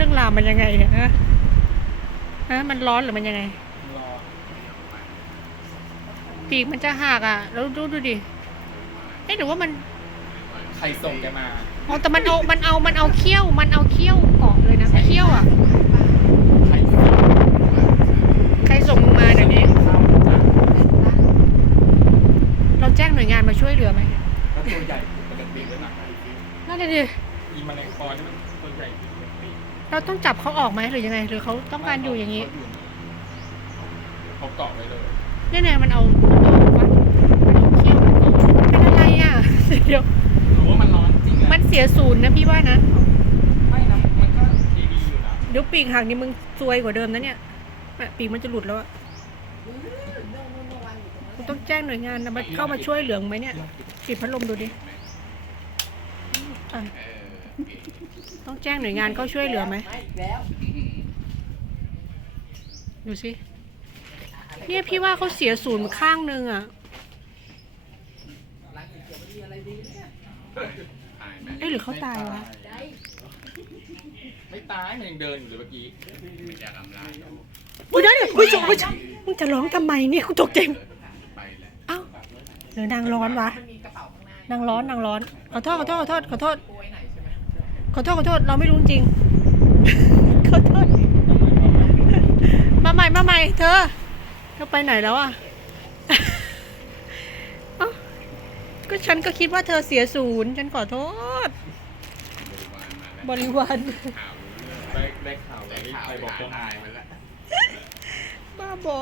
รื่องราวมันยังไงเนี่ยฮะฮะมันร้อนหรือมันยังไงรอปีกมันจะหักอะ แล้วดูดูดิเอ๊ะหรือว่ามันใครส่งแกมา อ๋อแต่มันเอา มันเอา มันเอาเขี้ยว มันเอาเขี้ยวเกาะเลยนะเขี้ยวอะ ใครส่งใครส่งมึงมาเดี๋ยวนี้เข้าจากเราแจ้งหน่วยงานมาช่วยเหลือไหมแล้วตัวใหญ่ปกติเลยนะน่าจะดิอีแมลงปอนี่มันตัวใหญ่ผิดปกติ เราต้องจับเขาออกไหมหรือยังไง หรือเขาต้องการอยู่อย่างนี้นี้เขาเกาะไว้เลยเนี่ยเนี่ยมันเอามันเอาวัดมันเอาเขี้ยวมันเกาะเป็นอะไรอะ เดี๋ยวรู้ว่ามันร้อนจริงมันเสียศูนย์นะพี่ว่านะ ไม่นะมันก็ดีๆอยู่นะเดี๋ยวปีกหักนี่มึงซวยกว่าเดิมนะเนี่ยแม่ปีกมันจะหลุดแล้วอะกูต้องแจ้งหน่วยงานนะมาเข้ามาช่วยเหลือมึงไหมเนี่ยปิดพัดลมดูดิอะ ต้องแจ้งหน่วยงานเข้าช่วยเหลือไหมดูสิเนี่ยพี่ว่าเขาเสียศูนย์ข้างหนึ่งอะเอ้ยหรือเขาตายวะไม่ตายมันยังเดินอยู่เลยเมื่อกี้อุ้ยเดี๋ยวเดี๋ยวอุ้ยจอุ้ยมึงจะร้องทำไมเนี่ยกูตกใจเอ้าหรือนางร้อนวะนางร้อนนางร้อนขอโทษขอโทษขอโทษขอโทษ ขอโทษขอโทษเราไม่รู้จริง ขอโทษ มาใหม่มาใหม่เธอ เธอไปไหนแล้วอะเอ้าก็ฉันก็คิดว่าเธอเสียศูนย์ ฉันขอโทษ บริวารได้ได้ข่าวแล้วรีบไปบอกเจ้านายบ้าบอ